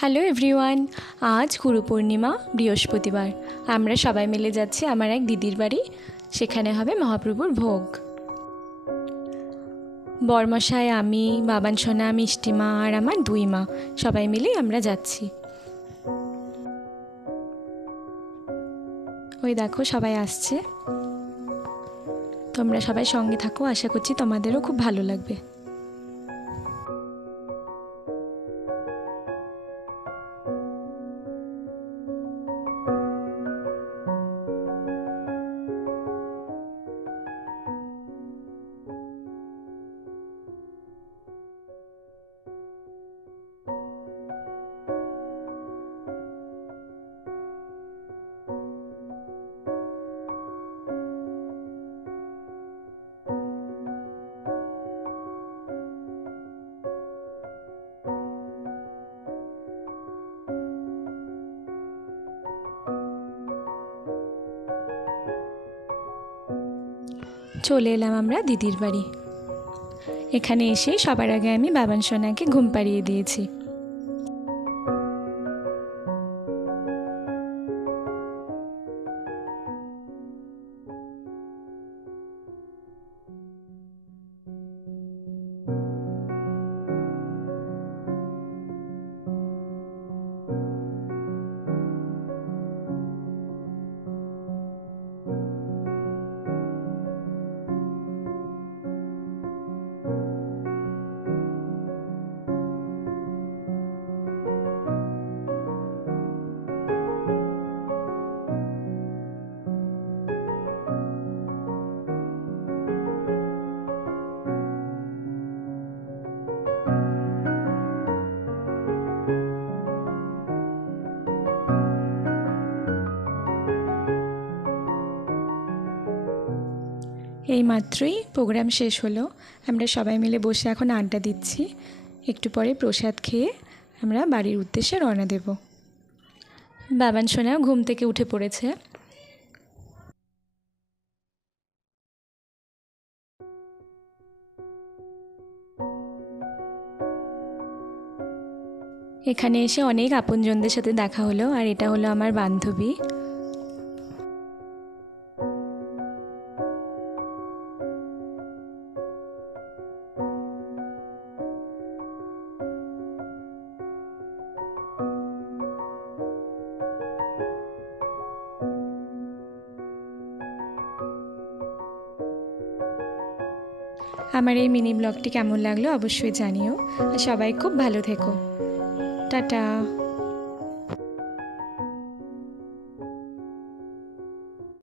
Hello everyone. আজ গুরু পূর্ণিমা, বৃহস্পতিবার। আমরা সবাই মিলে যাচ্ছি আমার এক দিদির বাড়ি। সেখানে হবে মহাপ্রভুর ভোগ। বরমশাই, আমি, বাবান সোনা, মিষ্টিমা আর আমার দুই মা সবাই মিলেই আমরা যাচ্ছি। ওই দেখো সবাই আসছে। তোমরা সবাই সঙ্গে থাকো, আশা করছি তোমাদেরও খুব ভালো লাগবে। চলে এলাম আমরা দিদির বাড়ি। এখানে এসে সবার আগে আমি বাবান সোনাকে ঘুম পাড়িয়ে দিয়েছি। এই মাত্রই প্রোগ্রাম শেষ হলো। আমরা সবাই মিলে বসে এখন আড্ডা দিচ্ছি। একটু পরে প্রসাদ খেয়ে আমরা বাড়ির উদ্দেশ্যে রওনা দেব। বাবান সোনাও ঘুম থেকে উঠে পড়েছে। এখানে এসে অনেক আপনজনদের সাথে দেখা হলো, আর এটা হলো আমার বান্ধবী। আমার এই মিনি ব্লগটি কেমন লাগলো অবশ্যই জানিও, আর সবাই খুব ভালো থেকো। টাটা।